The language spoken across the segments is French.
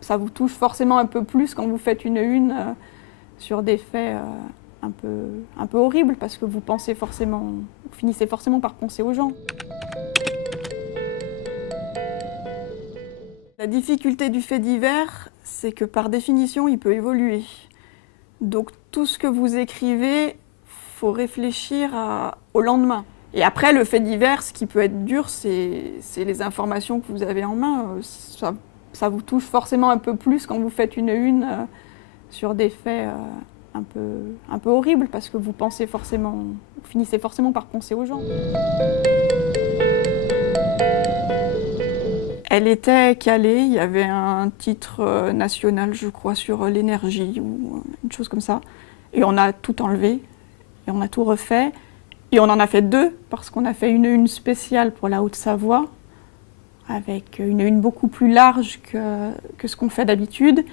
Ça vous touche forcément un peu plus quand vous faites une une sur des faits un peu horribles, parce que vous finissez forcément par penser aux gens. La difficulté du fait divers, c'est que par définition, il peut évoluer. Donc tout ce que vous écrivez, faut réfléchir au lendemain. Et après, le fait divers, ce qui peut être dur, c'est les informations que vous avez en main. Ça vous touche forcément un peu plus quand vous faites une une sur des faits un peu horribles, parce que vous finissez forcément par penser aux gens. Elle était calée, il y avait un titre national, je crois, sur l'énergie ou une chose comme ça. Et on a tout enlevé, et on a tout refait. Et on en a fait deux, parce qu'on a fait une une spéciale pour la Haute-Savoie, avec une une beaucoup plus large que ce qu'on fait d'habitude.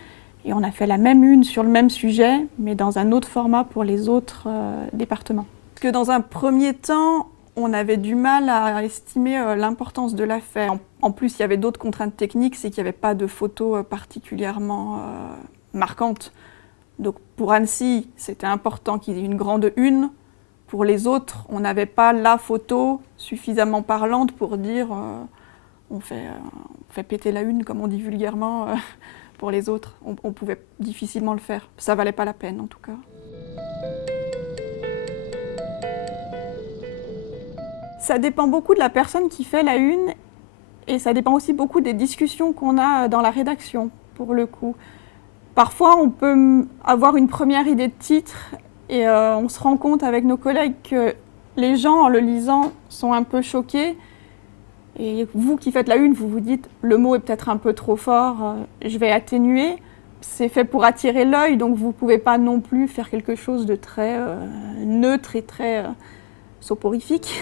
Et on a fait la même une sur le même sujet, mais dans un autre format pour les autres départements. Parce que dans un premier temps, on avait du mal à estimer l'importance de l'affaire. En plus, il y avait d'autres contraintes techniques, c'est qu'il n'y avait pas de photos particulièrement marquantes. Donc pour Annecy, c'était important qu'il y ait une grande une. Pour les autres, on n'avait pas la photo suffisamment parlante pour dire on fait péter la une, comme on dit vulgairement, pour les autres. On pouvait difficilement le faire. Ça valait pas la peine, en tout cas. Ça dépend beaucoup de la personne qui fait la une, et ça dépend aussi beaucoup des discussions qu'on a dans la rédaction, pour le coup. Parfois, on peut avoir une première idée de titre, et on se rend compte avec nos collègues que les gens, en le lisant, sont un peu choqués. Et vous qui faites la une, vous vous dites « le mot est peut-être un peu trop fort, je vais atténuer ». C'est fait pour attirer l'œil, donc vous ne pouvez pas non plus faire quelque chose de très neutre et très soporifique.